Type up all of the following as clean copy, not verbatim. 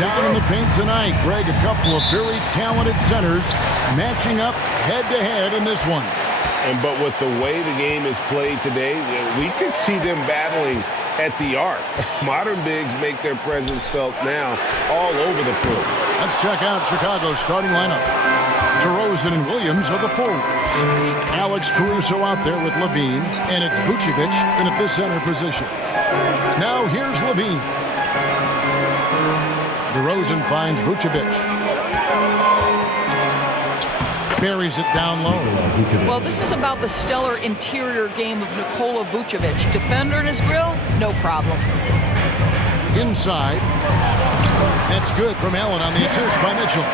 down in the paint tonight. Greg, a couple of very talented centers matching up head-to-head in this one. But with the way the game is played today, we can see them battling at the arc. Modern bigs make their presence felt now all over the floor. Let's check out Chicago's starting lineup. DeRozan and Williams are the forward. Alex Caruso out there with Levine, and it's Vucevic in at the center position. Now here's Levine. DeRozan finds Vucevic. Buries it down low. Well, this is about the stellar interior game of Nikola Vucevic. Defender in his grill, no problem. Inside. That's good from Allen on the assist by Mitchell.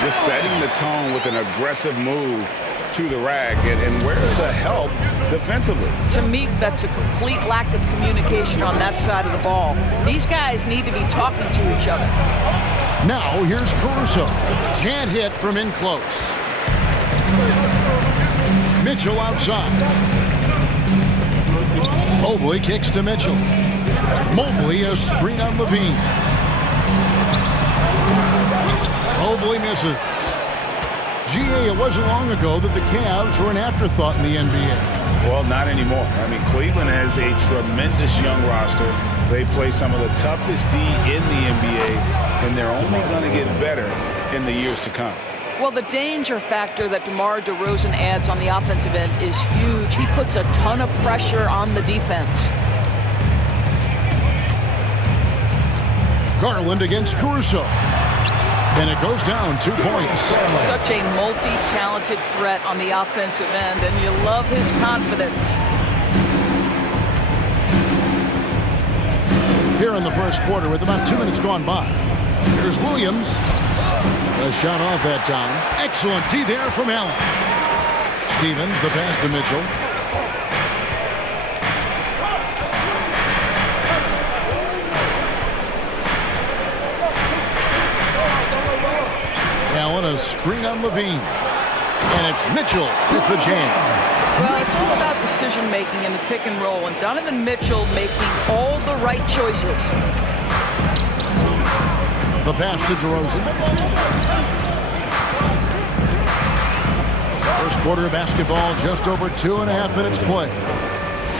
Just setting the tone with an aggressive move to the rack. And where's the help defensively? To me, that's a complete lack of communication on that side of the ball. These guys need to be talking to each other. Now here's Caruso. Can't hit from in close. Mitchell outside. Mobley kicks to Mitchell. Mobley a screen on Levine. Mobley misses. GA, it wasn't long ago that the Cavs were an afterthought in the NBA. Well, not anymore. I mean, Cleveland has a tremendous young roster. They play some of the toughest D in the NBA, and they're only going to get better in the years to come. Well, the danger factor that DeMar DeRozan adds on the offensive end is huge. He puts a ton of pressure on the defense. Garland against Caruso. And it goes down 2 points. Such a multi-talented threat on the offensive end, and you love his confidence. Here in the first quarter with about 2 minutes gone by. Here's Williams. A shot off that time. Excellent D there from Allen. Stevens, the pass to Mitchell. Allen, a screen on Levine. And it's Mitchell with the jam. Well, it's all about decision-making in the pick and roll, and Donovan Mitchell making all the right choices. The pass to DeRozan. First quarter of basketball, just over 2.5 minutes play.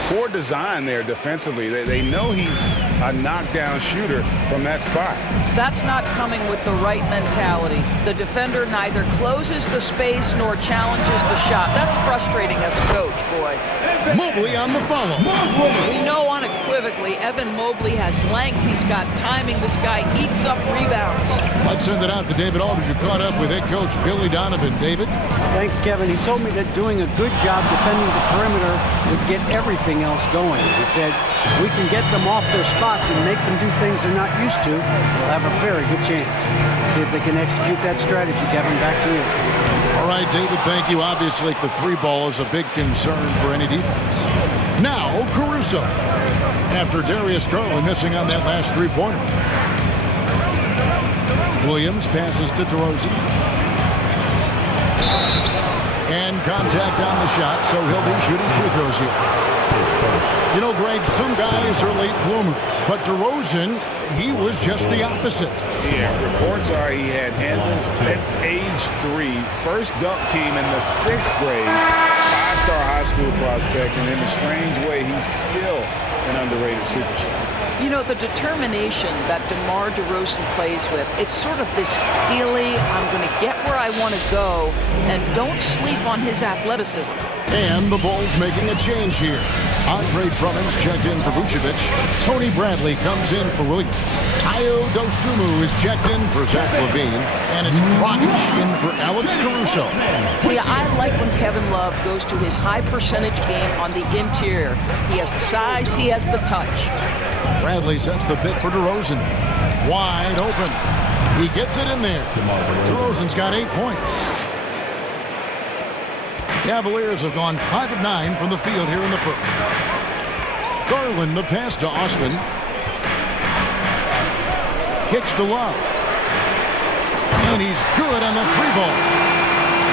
Poor design there defensively. They know he's a knockdown shooter from that spot. That's not coming with the right mentality. The defender neither closes the space nor challenges the shot. That's frustrating as a coach, boy. Mobley on the follow. We know unequivocally Evan Mobley has length. He's got timing. This guy eats up rebounds. Let's send it out to David Aldridge, who caught up with head coach Billy Donovan. David? Thanks, Kevin. He told me that doing a good job defending the perimeter would get everything else going. He said, we can get them off their spots and make them do things they're not used to. We'll have a very good chance. See if they can execute that strategy, Kevin. Back to you. All right, David, thank you. Obviously, the three ball is a big concern for any defense. Now, Caruso. After Darius Garland missing on that last three-pointer. Williams passes to DeRozan. And contact on the shot, so he'll be shooting free throws here. You know, Greg, some guys are late bloomers, but DeRozan, he was just the opposite. Yeah, reports are he had handles at age 3, first dunk team in the 6th grade, 5-star high school prospect, and in a strange way, he's still an underrated superstar. You know, the determination that DeMar DeRozan plays with, it's sort of this steely, I'm going to get where I want to go, and don't sleep on his athleticism. And the Bulls making a change here. Andre Drummond's checked in for Vucevic. Tony Bradley comes in for Williams. Ayo Dosunmu is checked in for Zach LaVine. And it's Dragic in for Alex Caruso. See, I like when Kevin Love goes to his high percentage game on the interior. He has the size, he has the touch. Bradley sets the pick for DeRozan. Wide open. He gets it in there. DeRozan's got 8 points. Cavaliers have gone 5 of 9 from the field here in the first. Garland, the pass to Osman. Kicks to Love. And he's good on the three ball.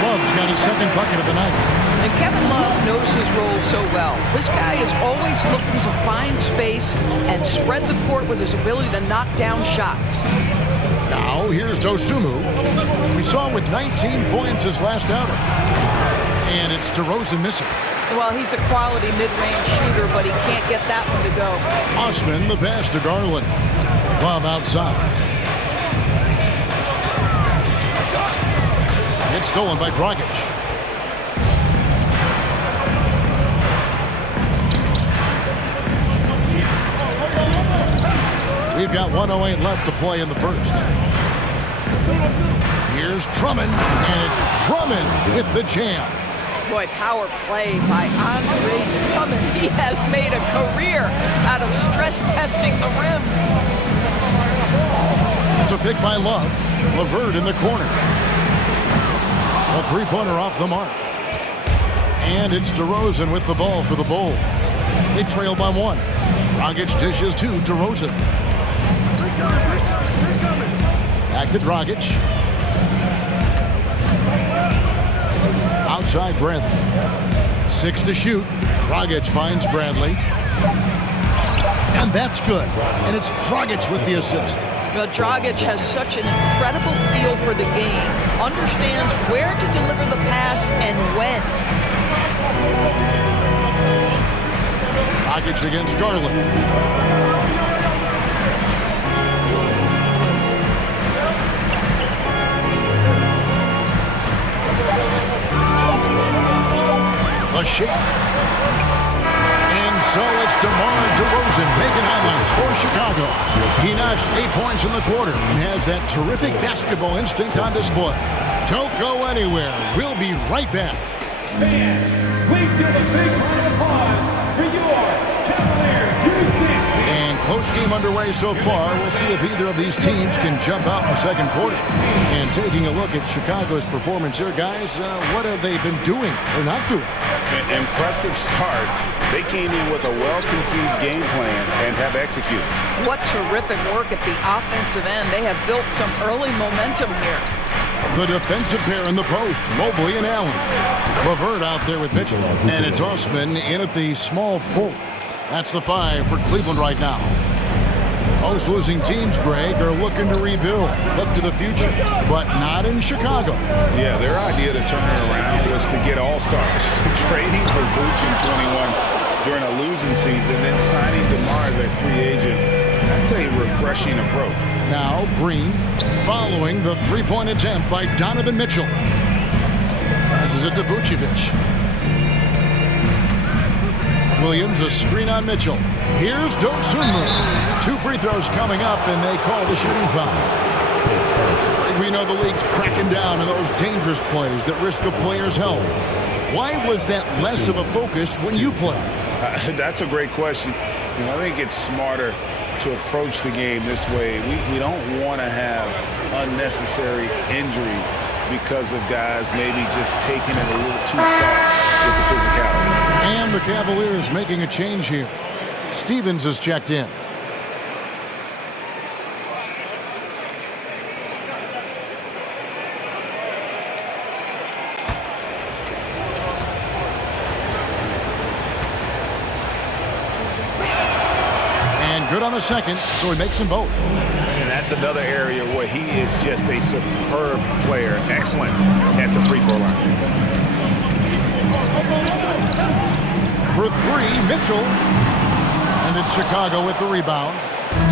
Love's got his second bucket of the night. And Kevin Love knows his role so well. This guy is always looking to find space and spread the court with his ability to knock down shots. Now Now, here's Dosunmu. We saw him with 19 points his last outing. And it's DeRozan missing. Well, he's a quality mid-range shooter, but he can't get that one to go. Osman, the pass to Garland. Love outside. It's stolen by Dragic. We've got 1:08 left to play in the first. Here's Drummond, and it's Drummond with the jam. Boy, power play by Andre Drummond. He has made a career out of stress testing the rim. It's a pick by Love. LeVert in the corner. A three-pointer off the mark. And it's DeRozan with the ball for the Bulls. They trail by one. Dragic dishes to DeRozan. Back to Dragic. Outside Bradley. 6 to shoot. Dragic finds Bradley. And that's good. And it's Dragic with the assist. Well, Dragic has such an incredible feel for the game. Understands where to deliver the pass and when. Dragic against Garland. A shake. And so it's DeMar DeRozan making highlights for Chicago. He notched 8 points in the quarter and has that terrific basketball instinct on display. Don't go anywhere. We'll be right back. Fans, please give a big round of applause for your Cavaliers U16. And close game underway so far. We'll see if either of these teams can jump out in the second quarter. And taking a look at Chicago's performance here, guys, what have they been doing or not doing? An impressive start. They came in with a well-conceived game plan and have executed. What terrific work at the offensive end. They have built some early momentum here. The defensive pair in the post, Mobley and Allen. LeVert out there with Mitchell. And it's Osman in at the small forward. That's the 5 for Cleveland right now. Most losing teams, Greg, are looking to rebuild, look to the future, but not in Chicago. Yeah, their idea to turn it around was to get all-stars. Trading for Vooch in 21 during a losing season, then signing DeMar as a free agent. That's a refreshing approach. Now Green following the three-point attempt by Donovan Mitchell. Passes it to Vucevic. Williams, a screen on Mitchell. Here's Dosunmu. 2 free throws coming up, and they call the shooting foul. We know the league's cracking down on those dangerous plays that risk a player's health. Why was that less of a focus when you play? That's a great question. I think it's smarter to approach the game this way. We don't want to have unnecessary injury because of guys maybe just taking it a little too far with the physicality. And the Cavaliers making a change here. Stevens is checked in. And good on the second, so he makes them both. And that's another area where he is just a superb player. Excellent at the free throw line. For 3, Mitchell. And it's Chicago with the rebound.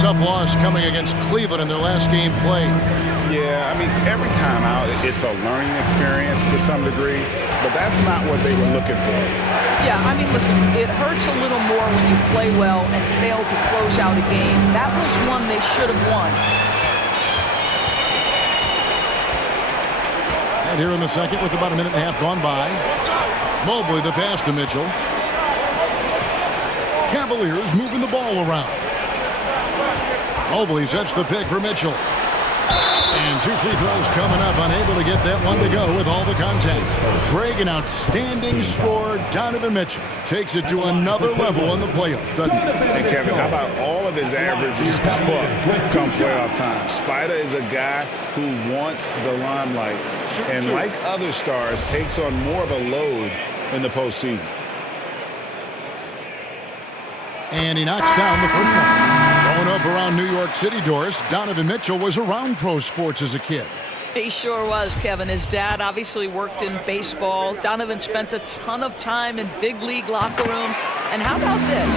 Tough loss coming against Cleveland in their last game played. Yeah, I mean, every time out, it's a learning experience to some degree, but that's not what they were looking for. Yeah, I mean, listen, it hurts a little more when you play well and fail to close out a game. That was one they should have won. And here in the second with about a minute and a half gone by. Mobley the pass to Mitchell. Cavaliers moving the ball around. Mobley sets the pick for Mitchell. And 2 free throws coming up, unable to get that one to go with all the contact. Greg, an outstanding score. Donovan Mitchell takes it to another level in the playoffs, doesn't he? And Kevin, how about all of his averages come playoff time? Spider is a guy who wants the limelight, and like other stars, takes on more of a load in the postseason. And he knocks down the first one. Growing up around New York City, Doris, Donovan Mitchell was around pro sports as a kid. He sure was, Kevin. His dad obviously worked in baseball. Donovan spent a ton of time in big league locker rooms. And how about this?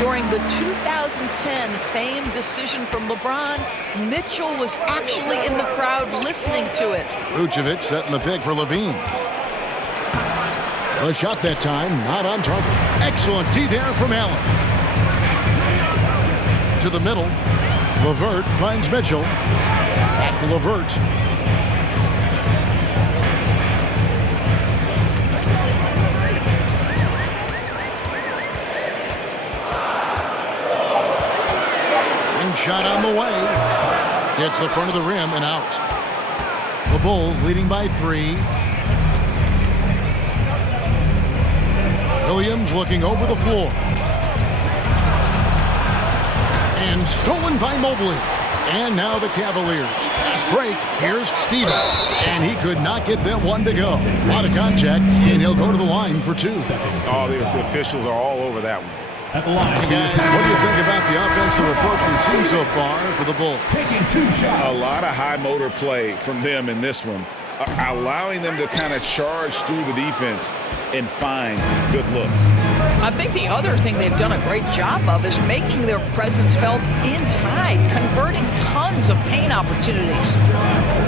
During the 2010 famed decision from LeBron, Mitchell was actually in the crowd listening to it. Vucevic setting the pick for Levine. The shot that time, not on target. Excellent D there from Allen. To the middle. LeVert finds Mitchell. Back to LeVert. Shot on the way. Hits the front of the rim and out. The Bulls leading by 3. Williams looking over the floor. And stolen by Mobley. And now the Cavaliers. Fast break. Here's Stevens. And he could not get that one to go. A lot of contact, and he'll go to the line for 2. Oh, the officials are all over that one. At the line. Hey guys, what do you think about the offensive approach we've seen so far for the Bulls? Taking 2 shots. A lot of high motor play from them in this one, allowing them to kind of charge through the defense and find good looks. I think the other thing they've done a great job of is making their presence felt inside, converting tons of paint opportunities.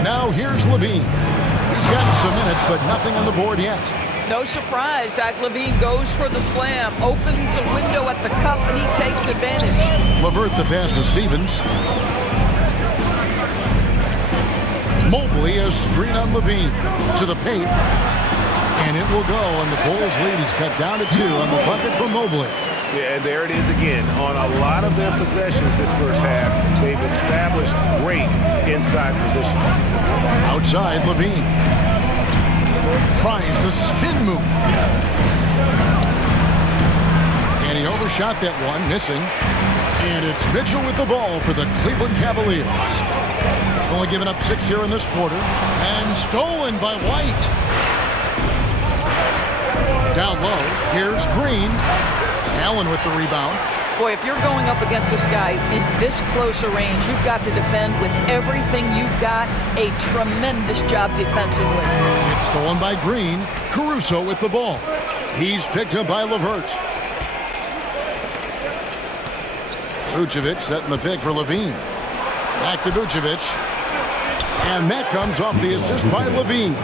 Now here's Levine. He's gotten some minutes, but nothing on the board yet. No surprise, Zach LaVine goes for the slam, opens a window at the cup, and he takes advantage. LeVert the pass to Stevens. Mobley a screen on Levine to the paint. And it will go, and the Bulls lead is cut down to 2 on the bucket from Mobley. Yeah, and there it is again. On a lot of their possessions this first half, they've established great inside position. Outside, Levine. Tries the spin move. And he overshot that one, missing. And it's Mitchell with the ball for the Cleveland Cavaliers. Only giving up 6 here in this quarter. And stolen by White. Down low, here's Green. Allen with the rebound. Boy, if you're going up against this guy in this close a range, you've got to defend with everything you've got. A tremendous job defensively. It's stolen by Green. Caruso with the ball. He's picked up by LeVert. Vucevic setting the pick for Levine. Back to Vucevic. And that comes off the assist by Levine.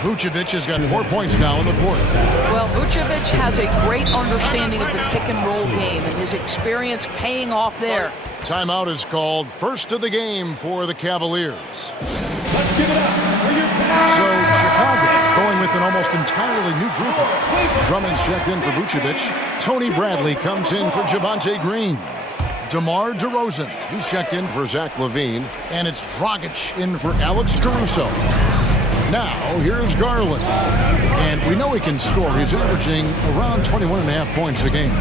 Vucevic has got 4 points now in the quarter. Well, Vucevic has a great understanding of the pick-and-roll game, and his experience paying off there. Timeout is called. First of the game for the Cavaliers. Let's give it up for your So Chicago going with an almost entirely new group. Drummond's checked in for Vucevic. Tony Bradley comes in for Javonte Green. DeMar DeRozan, he's checked in for Zach LaVine. And it's Dragic in for Alex Caruso. Now, here's Garland. And we know he can score. He's averaging around 21.5 points a game.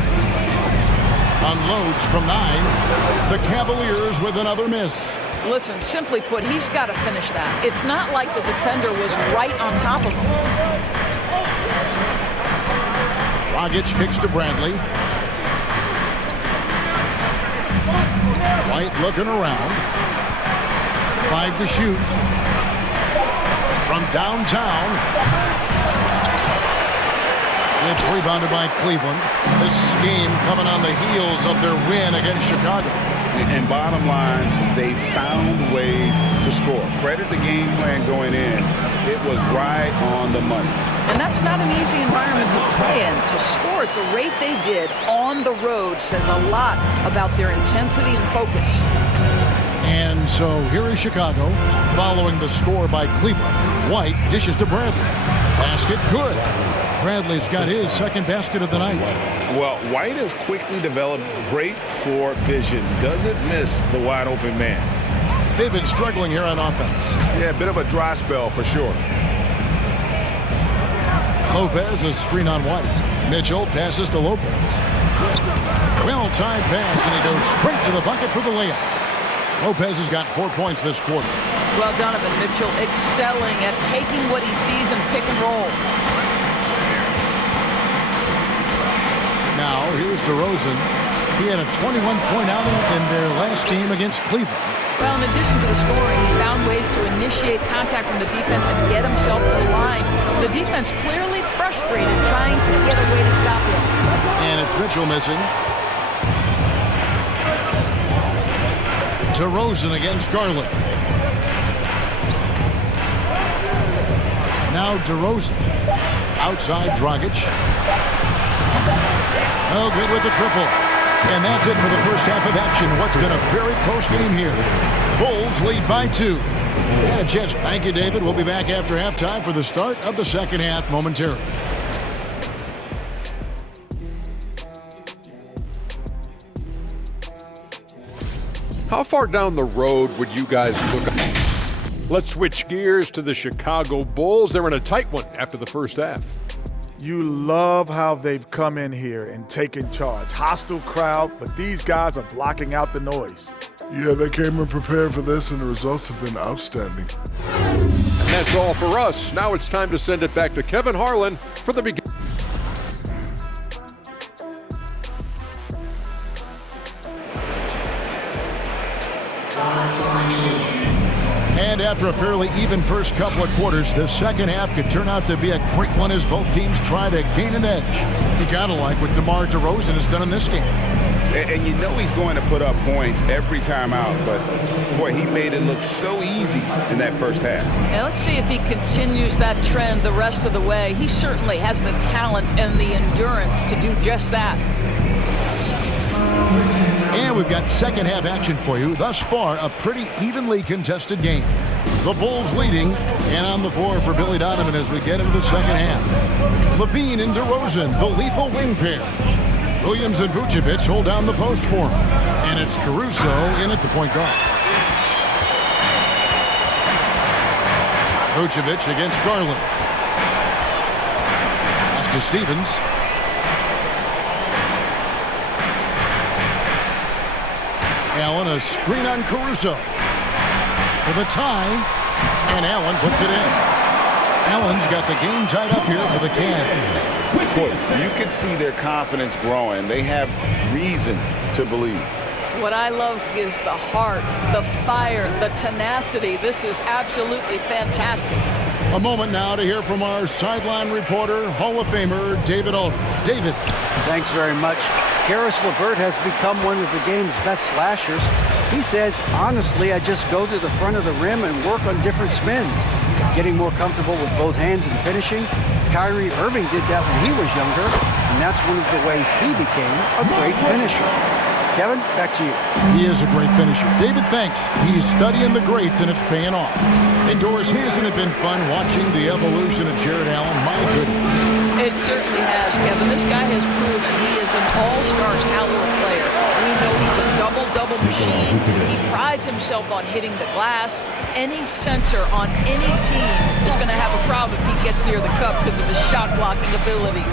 Unloads from 9. The Cavaliers with another miss. Listen, simply put, he's got to finish that. It's not like the defender was right on top of him. Dragic kicks to Bradley. White looking around. 5 to shoot. From downtown. It's rebounded by Cleveland. This game coming on the heels of their win against Chicago. And bottom line, they found ways to score. Credit the game plan going in. It was right on the money. And that's not an easy environment to play in. To score at the rate they did on the road says a lot about their intensity and focus. And so here is Chicago following the score by Cleveland. White dishes to Bradley. Basket good. Bradley's got his second basket of the night. Well, White has quickly developed great floor vision. Doesn't miss the wide open man. They've been struggling here on offense. Yeah, a bit of a dry spell for sure. Lopez a screen on White. Mitchell passes to Lopez. Well-timed pass, and he goes straight to the bucket for the layup. Lopez has got 4 points this quarter. Well, Donovan Mitchell excelling at taking what he sees in pick and roll. Now, here's DeRozan. He had a 21-point outing in their last game against Cleveland. Well, in addition to the scoring, he found ways to initiate contact from the defense and get himself to the line. The defense clearly frustrated, trying to get a way to stop him. And it's Mitchell missing. DeRozan against Garland. Now DeRozan. Outside Dragic. Oh, good with the triple. And that's it for the first half of action. What's been a very close game here. Bulls lead by 2. And Jets, thank you, David. We'll be back after halftime for the start of the second half momentarily. How far down the road would you guys look? Let's switch gears to the Chicago Bulls. They're in a tight one after the first half. You love how they've come in here and taken charge. Hostile crowd, but these guys are blocking out the noise. Yeah, they came in prepared for this, and the results have been outstanding. And that's all for us. Now it's time to send it back to Kevin Harlan for the beginning. And after a fairly even first couple of quarters, the second half could turn out to be a great one as both teams try to gain an edge. You gotta like what DeMar DeRozan has done in this game. And you know he's going to put up points every time out, but boy, he made it look so easy in that first half. Now let's see if he continues that trend the rest of the way. He certainly has the talent and the endurance to do just that. And we've got second half action for you. Thus far, a pretty evenly contested game. The Bulls leading, and on the floor for Billy Donovan as we get into the second half. Levine and DeRozan, the lethal wing pair. Williams and Vucevic hold down the post for him. And it's Caruso in at the point guard. Vucevic against Garland. Pass to Stevens. Allen, a screen on Caruso. For the tie, and Allen puts it in. Allen's got the game tied up here for the Cavs. Boy, you can see their confidence growing. They have reason to believe. What I love is the heart, the fire, the tenacity. This is absolutely fantastic. A moment now to hear from our sideline reporter, Hall of Famer David Aldridge. David. Thanks very much. Karis LeVert has become one of the game's best slashers. He says, honestly, I just go to the front of the rim and work on different spins. Getting more comfortable with both hands and finishing. Kyrie Irving did that when he was younger, and that's one of the ways he became a great finisher. Kevin, back to you. He is a great finisher. David, thanks. He's studying the greats, and it's paying off. Indoors, hasn't it been fun watching the evolution of Jared Allen? My goodness. It certainly has, Kevin. This guy has proven he is an all-star caliber player. We know he's a double-double machine. He prides himself on hitting the glass. Any center on any team is going to have a problem if he gets near the cup because of his shot-blocking ability.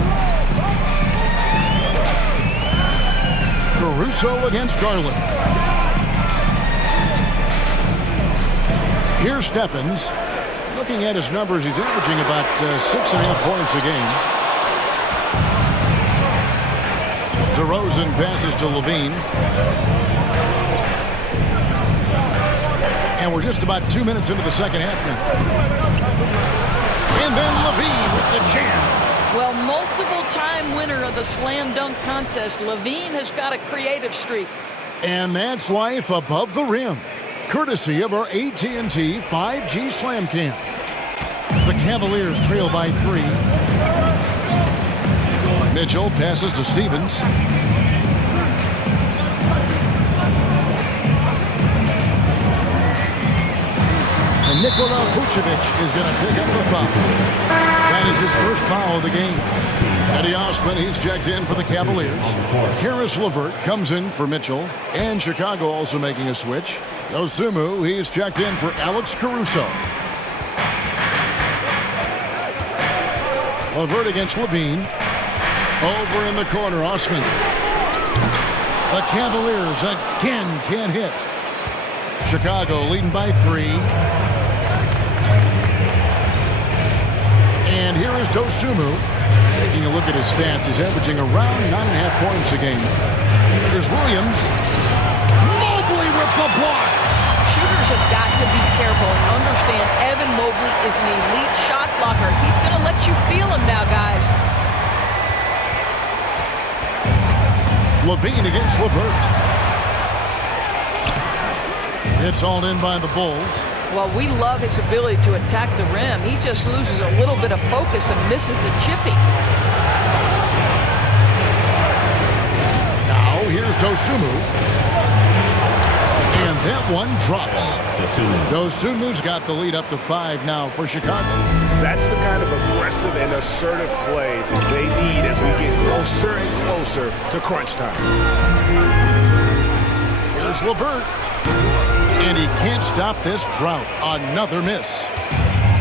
Caruso against Garland. Here's Stephens. Looking at his numbers, he's averaging about 6.5 points a game. DeRozan passes to Levine. And we're just about 2 minutes into the second half now. And then Levine with the jam. Well, multiple-time winner of the slam dunk contest, Levine has got a creative streak. And that's life above the rim, courtesy of our AT&T 5G Slam Cam. The Cavaliers trail by 3. Mitchell passes to Stevens. And Nikola Vucevic is going to pick up the foul. That is his first foul of the game. Eddie Osman, he's checked in for the Cavaliers. Karis LeVert comes in for Mitchell. And Chicago also making a switch. Dosunmu, he's checked in for Alex Caruso. LeVert against Levine. Over in the corner, Osman. The Cavaliers again can't hit. Chicago leading by 3. And here is Dosunmu. Taking a look at his stats, he's averaging around 9.5 points a game. Here's Williams. Mobley with the block. Shooters have got to be careful and understand Evan Mobley is an elite shot blocker. He's going to let you feel him now, guys. Levine against LeVert. It's all in by the Bulls. Well, we love his ability to attack the rim. He just loses a little bit of focus and misses the chipping. Now, here's Dosunmu. And that one drops. Dosunmu's got the lead up to 5 now for Chicago. That's the kind of aggressive and assertive play they need as we get closer and closer to crunch time. Here's LeVert. And he can't stop this drought. Another miss.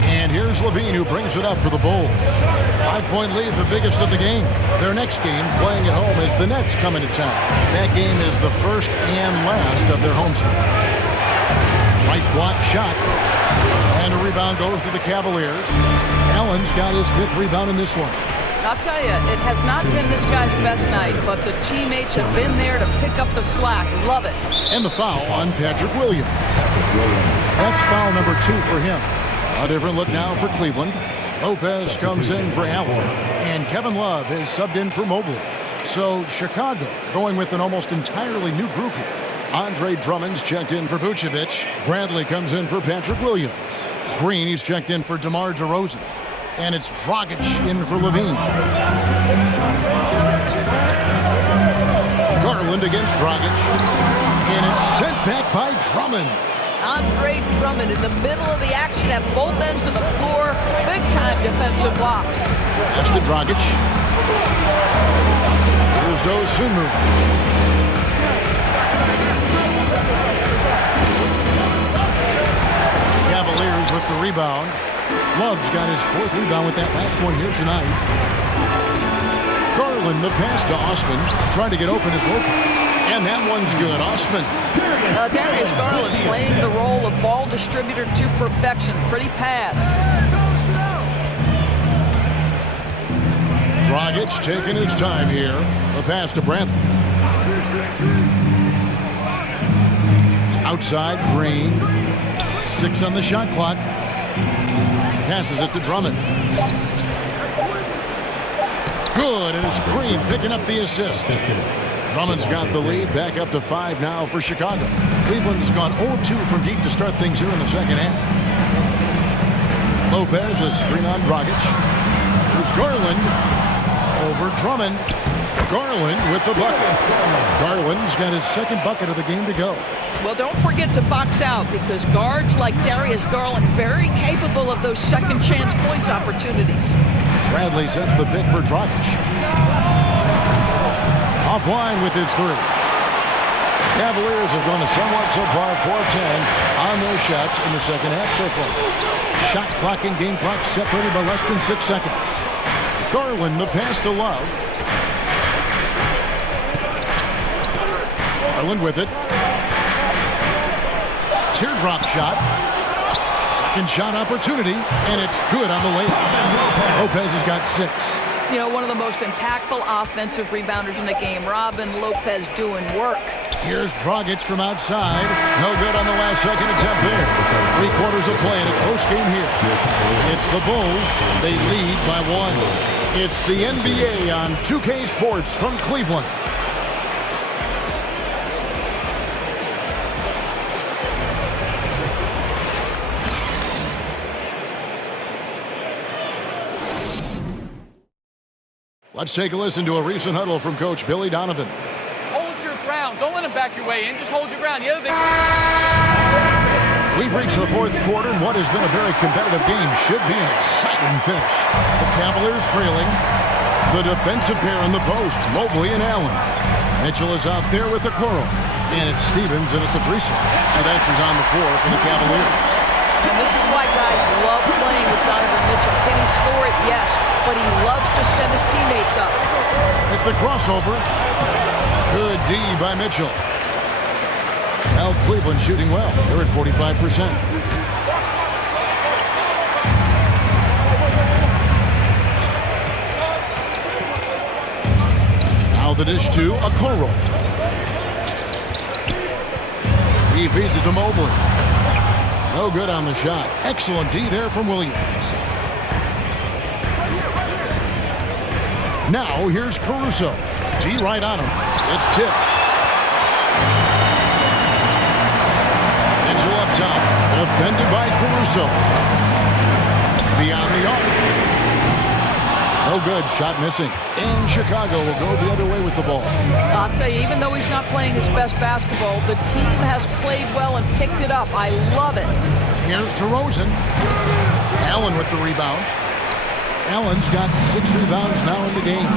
And here's Levine, who brings it up for the Bulls. 5-point lead, the biggest of the game. Their next game, playing at home, is the Nets coming to town. That game is the first and last of their homestand. Right block shot. And a rebound goes to the Cavaliers. Allen's got his 5th rebound in this one. I'll tell you, it has not been this guy's best night, but the teammates have been there to pick up the slack. Love it. And the foul on Patrick Williams. That's foul number 2 for him. A different look now for Cleveland. Lopez comes in for Allen. And Kevin Love is subbed in for Mobley. So Chicago going with an almost entirely new group here. Andre Drummond's checked in for Vucevic. Bradley comes in for Patrick Williams. Green, he's checked in for DeMar DeRozan. And it's Dragic in for Levine. Garland against Dragic. And it's sent back by Drummond. Andre Drummond in the middle of the action at both ends of the floor. Big-time defensive block. Pass to Dragic. Here's Dosunmu. Cavaliers with the rebound. Love's got his 4th rebound with that last one here tonight. Garland, the pass to Osman, trying to get open as Lopez. And that one's good. Osman. Darius Garland playing the role of ball distributor to perfection. Pretty pass. Dragic taking his time here. The pass to Bradley. Outside, Green. 6 on the shot clock. Passes it to Drummond. Good, and it's Green picking up the assist. Drummond's got the lead, back up to 5 now for Chicago. Cleveland's gone 0-2 from deep to start things here in the second half. Lopez, a screen on Dragic. Here's Garland over Drummond. Garland with the bucket. Garland's got his 2nd bucket of the game to go. Well, don't forget to box out, because guards like Darius Garland very capable of those second chance points opportunities. Bradley sets the pick for Dragic. Offline with his 3. Cavaliers have gone a somewhat subpar 4-10 on their shots in the second half so far. Shot clock and game clock separated by less than 6 seconds. Garland, the pass to Love. Garland with it. Teardrop shot. Second shot opportunity, and it's good on the layup. Lopez has got 6. You know, one of the most impactful offensive rebounders in the game. Robin Lopez doing work. Here's Dragic from outside. No good on the last second attempt there. 3/4 of play in a close game here. It's the Bulls. They lead by 1. It's the NBA on 2K Sports from Cleveland. Let's take a listen to a recent huddle from Coach Billy Donovan. Hold your ground. Don't let him back your way in. Just hold your ground. The other thing... We've reached the 4th quarter, and what has been a very competitive game should be an exciting finish. The Cavaliers trailing. The defensive pair in the post, Mobley and Allen. Mitchell is out there with the curl. And it's Stevens in at the 3 slot. So that's who's on the floor for the Cavaliers. And this is why guys love playing with Donovan Mitchell. Can he score it? Yes. But he loves to send his teammates up. At the crossover. Good D by Mitchell. Now Cleveland shooting well. They're at 45%. the dish to Okoro. He feeds it to Mobley. No good on the shot. Excellent D there from Williams. Now here's Caruso. D right on him. It's tipped. Mitchell up top. Defended by Caruso. Beyond the arc. No good. Shot missing. And Chicago will go the other way with the ball. I'll tell you, even though he's not playing his best basketball, the team has played well and picked it up. I love it. Here's DeRozan. Allen with the rebound. Allen's got 6 rebounds now in the game.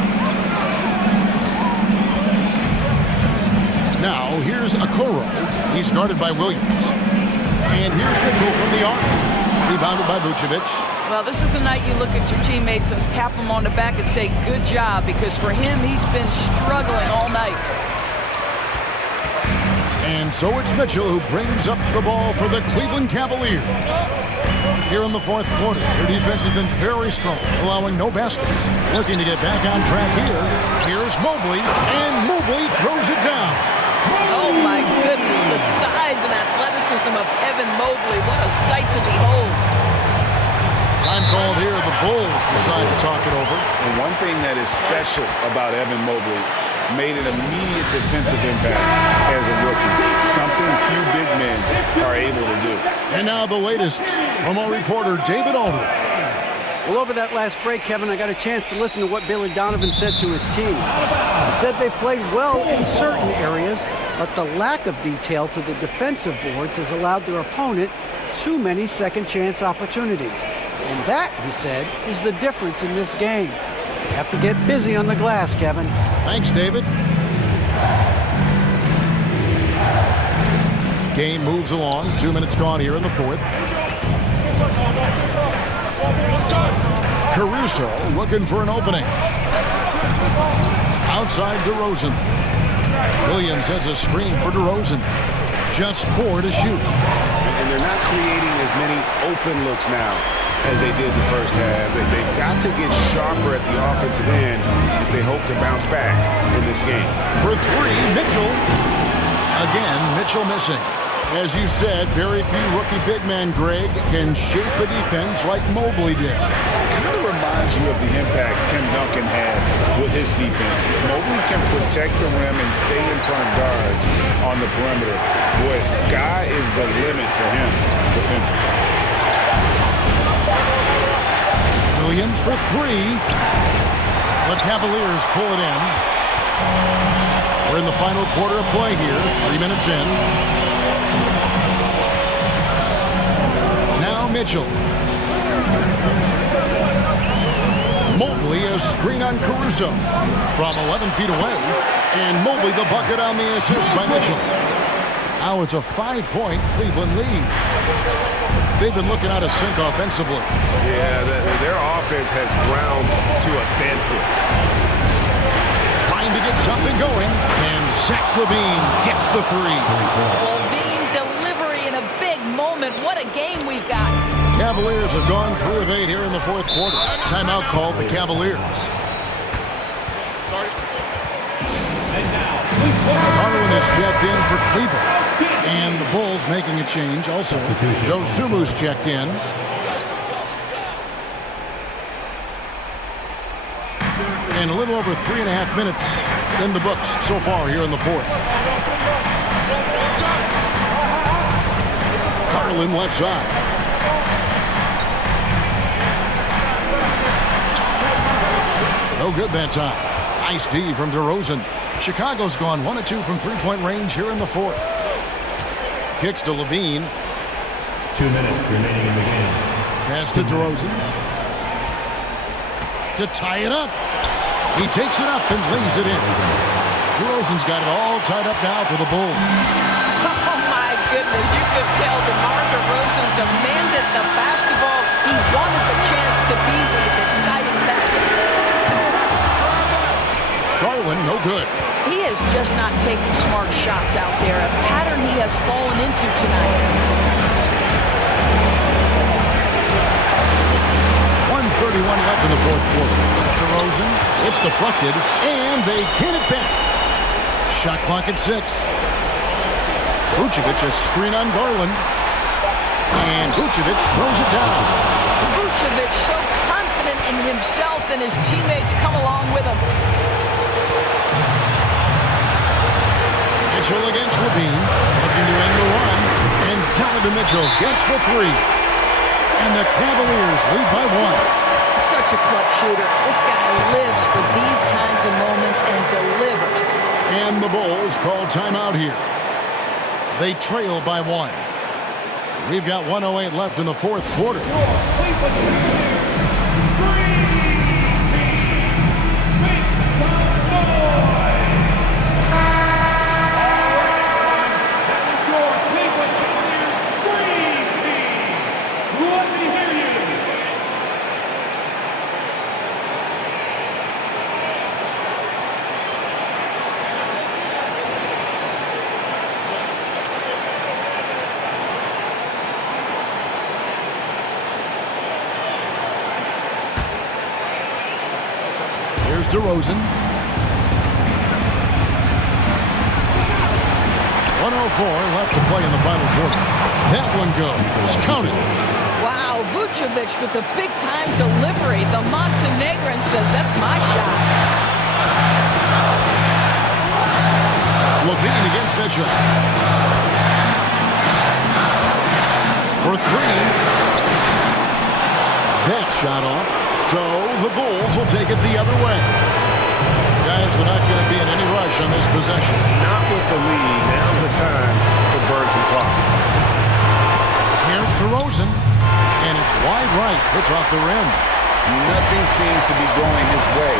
Now here's Okoro. He's guarded by Williams. And here's Mitchell from the arc. Rebounded by Vucevic. Well, this is the night you look at your teammates and tap them on the back and say, good job, because for him, he's been struggling all night. And so it's Mitchell who brings up the ball for the Cleveland Cavaliers. Here in the fourth quarter, their defense has been very strong, allowing no baskets. Looking to get back on track here. Here's Mobley, and Mobley throws it down. Oh, my goodness, the size and athleticism of Evan Mobley. What a sight to behold. Time called here. The Bulls decide to talk it over. And one thing that is special about Evan Mobley, made an immediate defensive impact as a rookie. Something few big men are able to do. And now the latest from our reporter, David Aldridge. Well, over that last break, Kevin, I got a chance to listen to what Billy Donovan said to his team. He said they've played well in certain areas, but the lack of detail to the defensive boards has allowed their opponent too many second-chance opportunities. And that, he said, is the difference in this game. You have to get busy on the glass, Kevin. Thanks, David. Game moves along. 2 minutes gone here in the fourth. Caruso looking for an opening. Outside DeRozan. Williams has a screen for DeRozan. Just 4 to shoot. And they're not creating as many open looks now as they did the first half. They've got to get sharper at the offensive end if they hope to bounce back in this game. For 3, Mitchell. Again, Mitchell missing. As you said, very few rookie big men, Greg, can shape a defense like Mobley did. Kind of reminds you of the impact Tim Duncan had with his defense. Mobley can protect the rim and stay in front of guards on the perimeter. Boy, sky is the limit for him defensively. Williams for 3. The Cavaliers pull it in. We're in the final quarter of play here, 3 minutes in. Now Mitchell. Mobley a screen on Caruso from 11 feet away. And Mobley the bucket on the assist by Mitchell. Now it's a 5-point Cleveland lead. They've been looking out of sync offensively. Yeah, their offense has ground to a standstill. Trying to get something going, and Zach LaVine gets the 3. LaVine delivery in a big moment. What a game we've got. Cavaliers have gone 3 of 8 here in the fourth quarter. Timeout called the Cavaliers. Garland is checked in for Cleveland. And the Bulls making a change also. Dosumu's checked in. And a little over 3.5 minutes in the books so far here in the fourth. Garland left side. No good that time. Nice D from DeRozan. Chicago's gone 1 of 2 from three-point range here in the fourth. Kicks to LaVine. 2 minutes remaining in the game. Pass to DeRozan. To tie it up. He takes it up and lays it in. DeRozan's got it all tied up now for the Bulls. Oh, my goodness. You could tell DeMar DeRozan demanded the basketball. He wanted the chance to be the deciding factor. Garland, no good. He is just not taking smart shots out there, a pattern he has fallen into tonight. 1:31 left in the fourth quarter. DeRozan. It's deflected, and they get it back. Shot clock at 6. Vucevic a screen on Garland. And Vucevic throws it down. Vucevic so confident in himself, and his teammates come along with him. Mitchell against Levine. Looking to end the run. And Donovan Mitchell gets the 3. And the Cavaliers lead by 1. Such a clutch shooter. This guy lives for these kinds of moments and delivers. And the Bulls call timeout here. They trail by 1. We've got 1:08 left in the fourth quarter. Here's DeRozan. 1:04 left to play in the final quarter. That one goes. Counted. Wow, Vucevic with the big-time delivery. The Montenegrin says, that's my shot. Levine against Mitchell. For 3. That shot off. So the Bulls will take it the other way. Guys are not going to be in any rush on this possession. Not with the lead. Now's the time to burn some clock. Here's DeRozan, and it's wide right. It's off the rim. Nothing seems to be going his way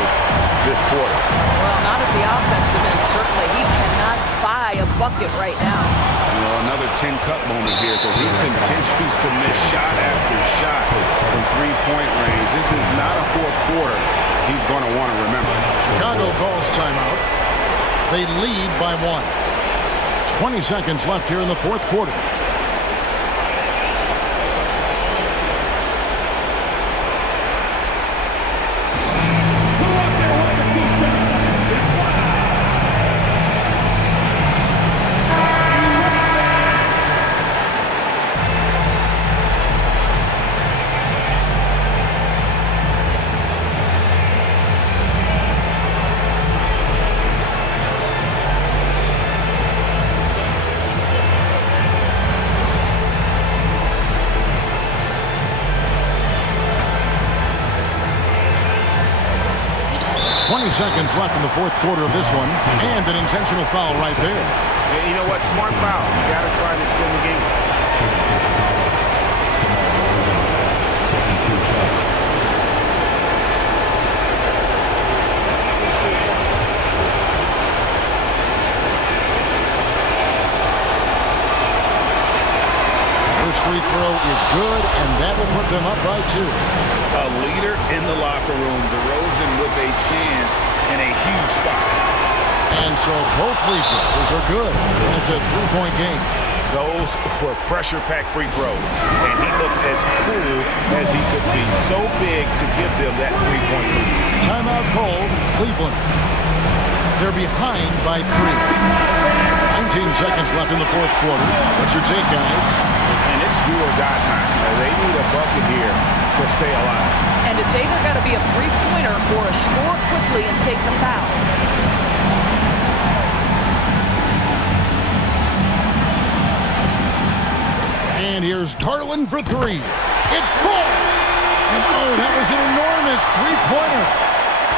this quarter. Well, not at the offensive end, certainly. He cannot buy a bucket right now. You know, another 10-cup moment here because he continues to miss shot after shot from three-point range. This is not a fourth quarter he's going to want to remember. Chicago calls timeout. They lead by 1. 20 seconds left here in the fourth quarter. Seconds left in the fourth quarter of this one, and an intentional foul right there. Yeah, you know what? Smart foul. You got to try and extend the game. First free throw is good, and that will put them up by 2. A leader in the locker room, DeRozan with a chance and a huge spot. And so both free throws are good. It's a 3-point game. Those were pressure-packed free throws, and he looked as cool as he could be. So big to give them that 3-point lead. Timeout called, Cleveland. They're behind by 3. 19 seconds left in the fourth quarter. What's your take, guys? And it's do or die time. They need a bucket here to stay alive. And it's either got to be a three-pointer or a score quickly and take the foul. And here's Garland for 3. It falls! And oh, that was an enormous three-pointer.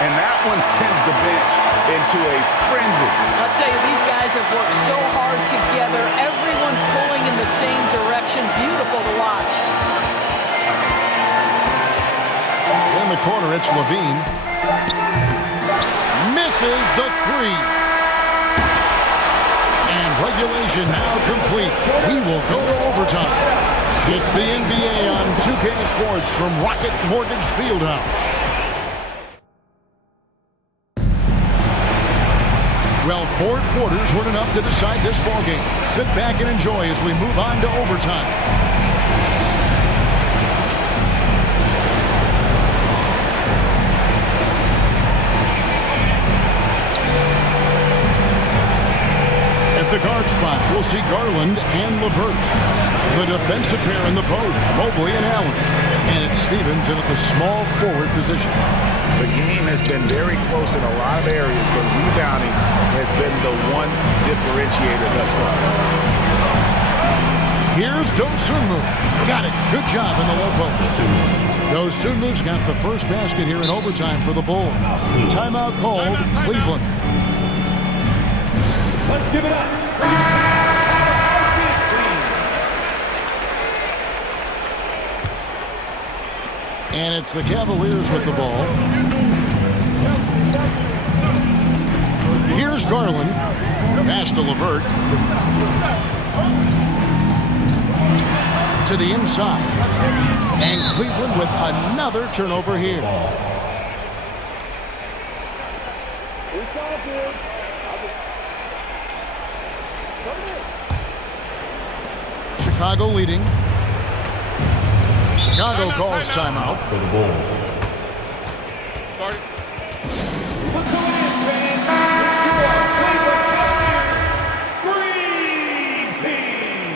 And that one sends the bench into a frenzy. I'll tell you, these guys have worked so hard together. Everyone pulling in the same direction. Beautiful to watch. In the corner, it's Levine. Misses the 3. And regulation now complete. We will go to overtime. It's the NBA on 2K Sports from Rocket Mortgage Fieldhouse. Well, 4 quarters weren't enough to decide this ballgame. Sit back and enjoy as we move on to overtime. Percy Garland and LeVert. The defensive pair in the post, Mobley and Allen. And it's Stevens in at the small forward position. The game has been very close in a lot of areas, but rebounding has been the one differentiator thus far. Here's Dosunmu. Got it. Good job in the low post. Dosunmu's got the first basket here in overtime for the Bulls. Timeout called, Cleveland. Let's give it up. And it's the Cavaliers with the ball. Here's Garland. Pass to LeVert. To the inside. And Cleveland with another turnover here. Chicago leading. Chicago calls timeout. For the Bulls. What's going in, fans? It's your Cleveland Cavaliers Scream Team.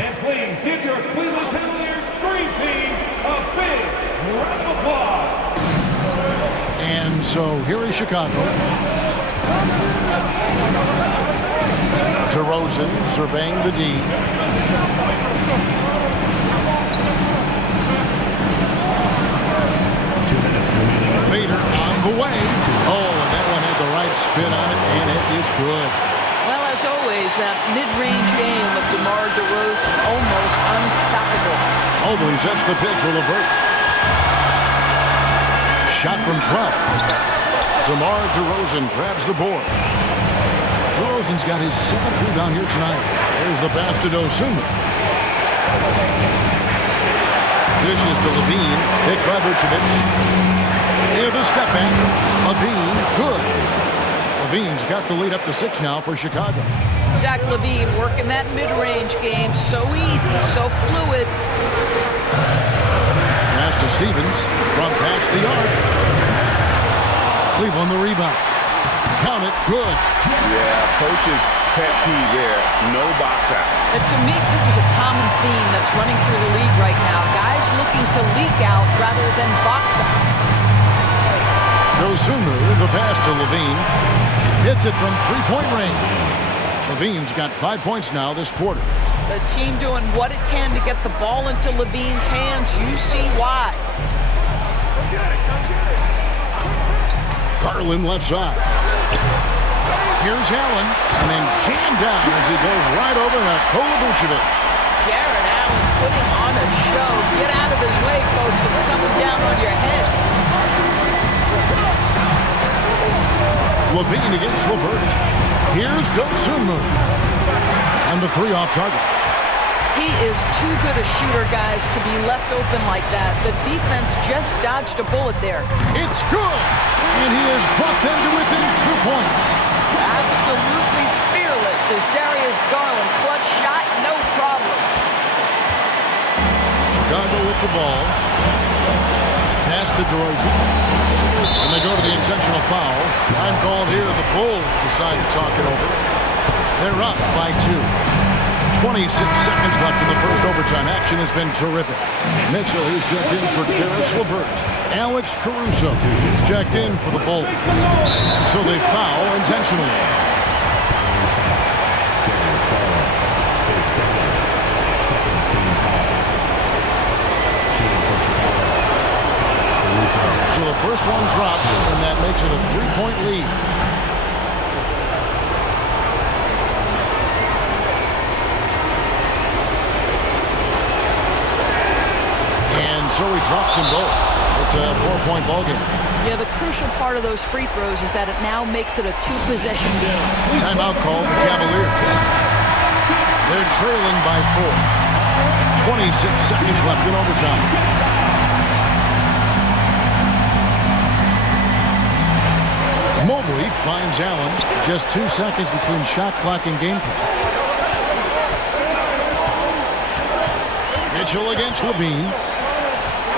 And please give your Cleveland Cavaliers Scream Team a big round of applause. And so here is Chicago. DeRozan surveying the D. Fader on the way. Oh, and that one had the right spin on it, and it is good. Well, as always, that mid-range game of DeMar DeRozan, almost unstoppable. Mobley sets the pick for LeVert. Shot from 12. DeMar DeRozan grabs the board. DeRozan's got his 7th rebound here tonight. There's the pass to Dosunmu. Dishes to Levine. Hit by Vucevic. Near the step back. Levine, good. Levine's got the lead up to 6 now for Chicago. Zach Levine working that mid-range game. So easy, so fluid. Pass to Stevens. From past the arc. Cleveland the rebound. Count it, good. Yeah, coach's pet peeve there. No box out. And to me, this is a common theme that's running through the league right now. Guys looking to leak out rather than box out. Dosunmu, the pass to Levine. Hits it from three-point range. Levine's got 5 points now this quarter. The team doing what it can to get the ball into Levine's hands. You see why. Garland left side. Here's Allen, and then jammed down as he goes right over Nikola Vucevic. Jared Allen putting on a show. Get out of his way, folks. It's coming down on your head. Levine against LeVert. Here's Dosunmu. And the 3 off target. He is too good a shooter, guys, to be left open like that. The defense just dodged a bullet there. It's good! And he has brought them to within 2 points. Absolutely fearless as Darius Garland. Clutch shot, no problem. Chicago with the ball. Pass to DeRozan. And they go to the intentional foul. Time called here. The Bulls decide to talk it over. They're up by 2. 26 seconds left in the first overtime. Action has been terrific. Mitchell, he's checked in for Karis LeVert. Alex Caruso is checked in for the Bulls. And so they foul intentionally. So the first one drops, and that makes it a 3-point lead. And so he drops them both. It's a 4-point ball game. Yeah, the crucial part of those free throws is that it now makes it a 2-possession game. Timeout called the Cavaliers. They're trailing by 4. 26 seconds left in overtime. Mobley finds Allen. Just 2 seconds between shot clock and gameplay. Mitchell against Levine.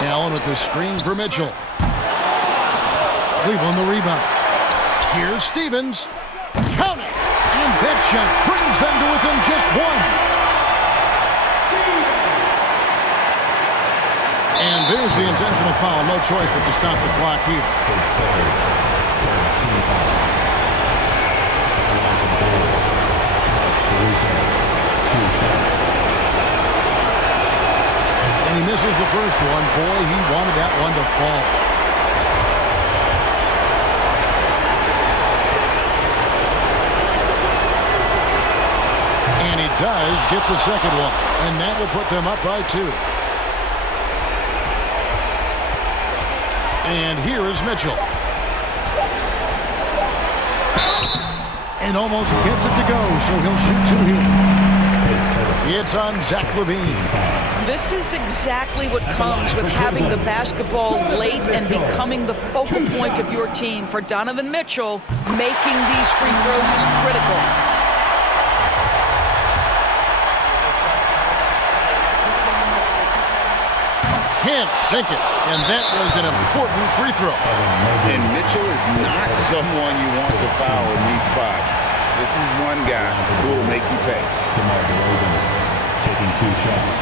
Allen with the screen for Mitchell. Cleveland the rebound. Here's Stevens. Count it! And That shot brings them to within just one. And there's the intentional foul. No choice but to stop the clock here. And he misses the first one. Boy, he wanted that one to fall. And he does get the second one. And that will put them up by 2. And here is Mitchell. And almost gets it to go, so he'll shoot 2 here. It's on Zach LaVine. This is exactly what comes with having the basketball late and becoming the focal point of your team. For Donovan Mitchell, making these free throws is critical. Can't sink it, and that was an important free throw. And Mitchell is not someone you want to foul in these spots. This is one guy who will make you pay. DeMar DeRozan taking 2 shots.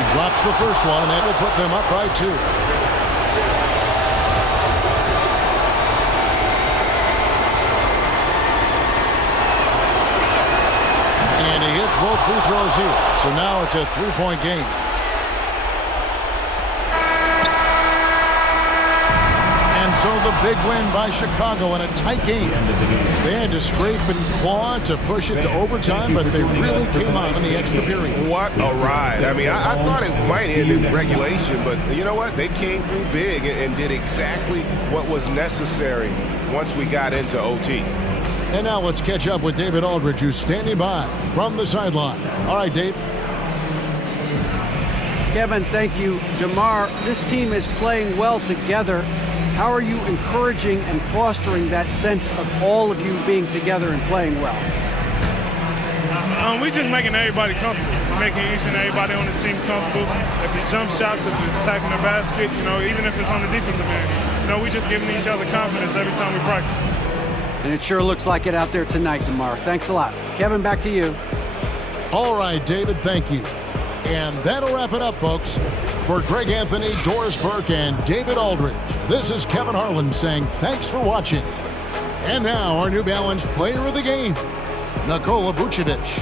He drops the first one, and that will put them up by 2. And he hits both free throws here. So now it's a 3-point game. And so the big win by Chicago in a tight game. They had to scrape and claw to push it to overtime, but they really came on in the extra period. What a ride. I mean, I thought it might end in regulation, but you know what? They came through big and did exactly what was necessary once we got into OT. And now let's catch up with David Aldridge, who's standing by from the sideline. All right, Dave. Kevin, thank you. DeMar, this team is playing well together. How are you encouraging and fostering that sense of all of you being together and playing well? We're just making everybody comfortable. We're making each and everybody on the team comfortable. If it's jump shots, if it's attacking the basket, even if it's on the defensive end, we're just giving each other confidence every time we practice. And it sure looks like it out there tonight, DeMar. Thanks a lot. Kevin, back to you. All right, David, thank you. And that'll wrap it up, folks. For Greg Anthony, Doris Burke, and David Aldridge, this is Kevin Harlan saying thanks for watching. And now our New Balance player of the game, Nikola Vucevic.